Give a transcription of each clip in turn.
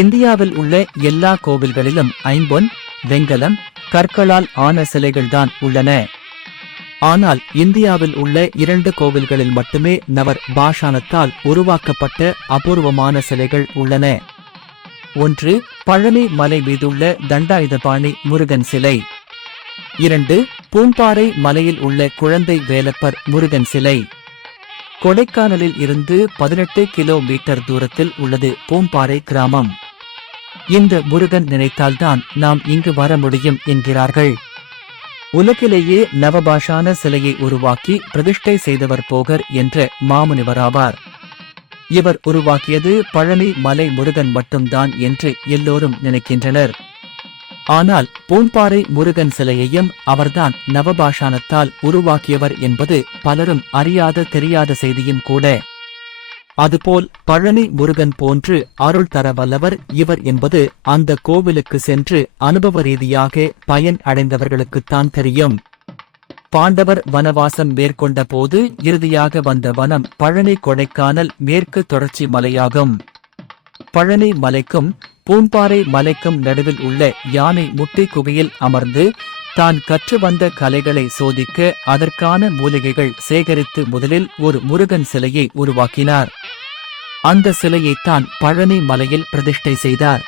இந்தியாவில் உள்ள எல்லா கோவில்களிலும் ஐம்பொன், வெங்கலம், கற்களால் ஆன சிலைகள்தான் உள்ளன. ஆனால் இந்தியாவில் உள்ள 2 கோவில்களில் மட்டுமே நவர் பாஷாணத்தால் உருவாக்கப்பட்ட அபூர்வமான சிலைகள் உள்ளன. ஒன்று, பழனி மலை மீதுள்ள தண்டாயுதபாணி முருகன் சிலை. 2, பூம்பாறை மலையில் உள்ள குழந்தை வேலப்பர் முருகன் சிலை. கொடைக்கானலில் இருந்து 18 கிலோமீட்டர் தூரத்தில் உள்ளது பூம்பாறை கிராமம். இந்த முருகன் நினைத்தால்தான் நாம் இங்கு வர முடியும் என்கிறார்கள். உலகிலேயே நவபாஷான சிலையை உருவாக்கி பிரதிஷ்டை செய்தவர் போகர் என்ற மாமுனிவராவார். இவர் உருவாக்கியது பழனி மலை முருகன் மட்டும்தான் என்று எல்லோரும் நினைக்கின்றனர். ஆனால் பூம்பாறை முருகன் சிலையையும் அவர்தான் நவபாஷாணத்தால் உருவாக்கியவர் என்பது பலரும் அறியாத தெரியாத செய்தியும் கூட. அதுபோல் பழனி முருகன் போன்று அருள் தர வல்லவர் இவர் என்பது அந்த கோவிலுக்கு சென்று அனுபவ ரீதியாக பயன் அடைந்தவர்களுக்குத்தான் தெரியும். பாண்டவர் வனவாசம் மேற்கொண்ட போது இறுதியாக வந்த வனம் பழனி கொடைக்கானல் மேற்கு தொடர்ச்சி மலையாகும். பழனி மலைக்கும் பூம்பாறை மலைக்கும் நடுவில் உள்ள யானை முட்டி குகையில் அமர்ந்து தான் கற்று வந்த கலைகளை சோதிக்க அதற்கான மூலிகைகள் சேகரித்து முதலில் ஒரு முருகன் சிலையை உருவாக்கினார். அந்த சிலையைத்தான் பழனி மலையில் பிரதிஷ்டை செய்தார்.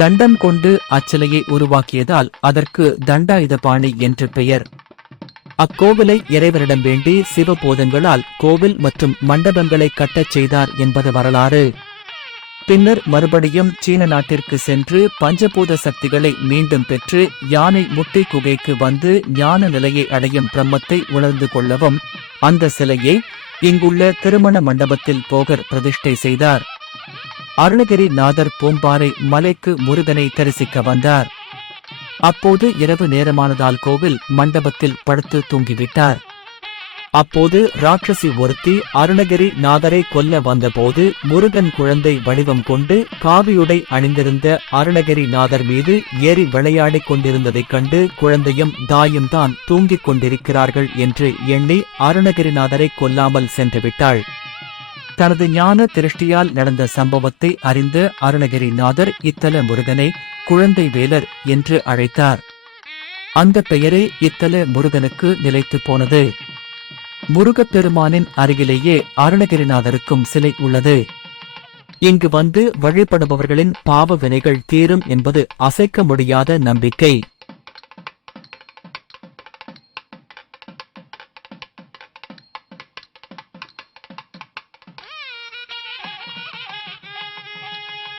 தண்டம் கொண்டு அச்சிலையை உருவாக்கியதால் அதற்கு தண்டாயுதபாணி என்று பெயர். அக்கோவிலை இறைவனிடம் வேண்டி சிவபோதங்களால் கோவில் மற்றும் மண்டபங்களை கட்டச் செய்தார் என்பது வரலாறு. பின்னர் மறுபடியும் சீன நாட்டிற்கு சென்று பஞ்சபூத சக்திகளை மீண்டும் பெற்று யானை முட்டி குகைக்கு வந்து ஞான நிலையை அடையும் பிரம்மத்தை உணர்ந்து கொள்ளவும் அந்த சிலையை இங்குள்ள திருமண மண்டபத்தில் போகர் பிரதிஷ்டை செய்தார். அருணகிரி நாதர் பூம்பாறை மலைக்கு முருகனை தரிசிக்க வந்தார். அப்போது இரவு நேரமானதால் கோவில் மண்டபத்தில் படுத்து தூங்கிவிட்டார். அப்போது ராட்சசி ஒருத்தி அருணகிரி நாதரை கொல்ல வந்தபோது முருகன் குழந்தை வடிவம் கொண்டு காவியுடை அணிந்திருந்த அருணகிரி நாதர் மீது ஏறி விளையாடிக் கொண்டிருந்ததைக் கண்டு குழந்தையும் தாயும் தான் தூங்கிக் கொண்டிருக்கிறார்கள் என்று எண்ணி அருணகிரிநாதரை கொல்லாமல் சென்றுவிட்டாள். தனது ஞான திருஷ்டியால் நடந்த சம்பவத்தை அறிந்த அருணகிரிநாதர் இத்தல முருகனை குழந்தை வேலர் என்று அழைத்தார். அந்த பெயரே இத்தல முருகனுக்கு நிலைத்து போனது. முருகப்பெருமானின் அருகிலேயே அருணகிரிநாதருக்கும் சிலை உள்ளது. இங்கு வந்து வழிபடுபவர்களின் பாவ வினைகள் தீரும் என்பது அசைக்க முடியாத நம்பிக்கை.